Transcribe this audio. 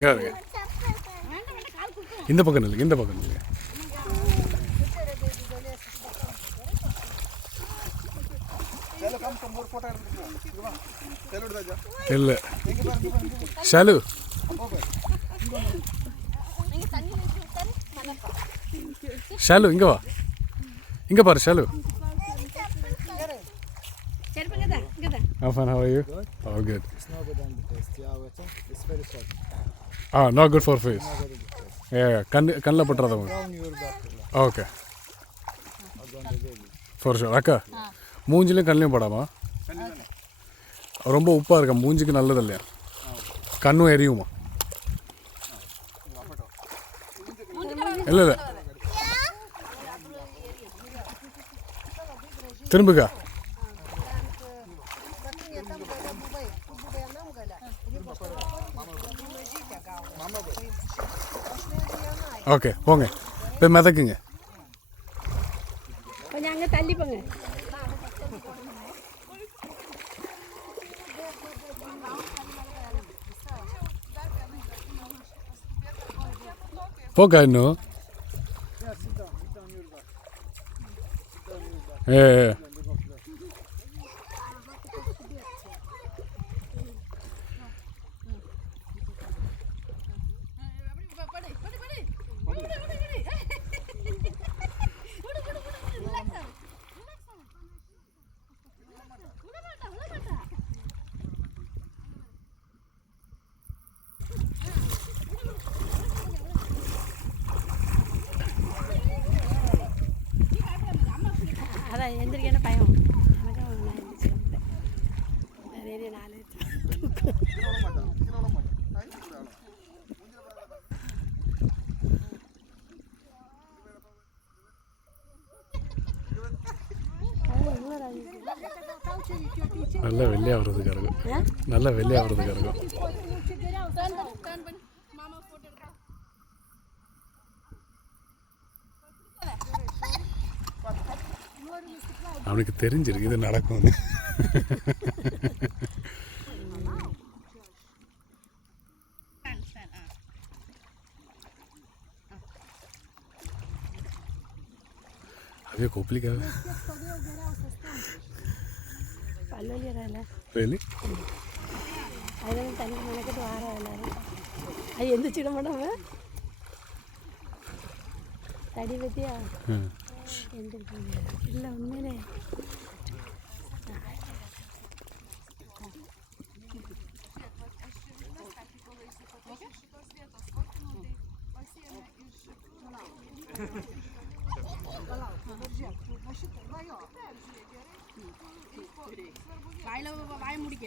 இந்த பக்கம் இல்லை, இந்த பக்கம் இல்லை. இல்லை ஷாலு, ஷாலு இங்கே வா, இங்கே பாரு Shalu. How fun, how are you? Oh, good. It's not good on the taste. Yeah, I think it's very salt. Not good for face. Yeah, கண்ணில் பட்டுறத. Okay for sure. அக்கா மூஞ்சிலையும் கண்ணிலையும் படாமா? ரொம்ப உப்பாக இருக்கா? மூஞ்சிக்கு நல்லது இல்லையா? கண்ணும் எரியுமா? இல்லை இல்லை, திரும்புக்கா. ஓகே போங்க, போய் மிதக்குங்க. கொஞ்சம் அங்கே தள்ளி போங்க. போக்கா இன்னும். ஏ அதான் எந்திரிக்கணும் பயம். நல்லா வெள்ளையாக வர்றதுக்கு இருக்கும், நல்லா வெள்ளையாக வர்றதுக்கு இருக்கும். அவனுக்கு தெரிஞ்சிருக்கு இது நடக்கும்னு. अभी कोपली क्या है? पल्लू रहला really? அதெல்லாம் தண்ணி மணக்கிட்டு வார எல்லாரும். அது எந்திரிச்சிட மாட்டாங்க. தடி பற்றியா எந்திரிப்பாங்க. இல்லை உண்மையிலே வாய முடிக்க.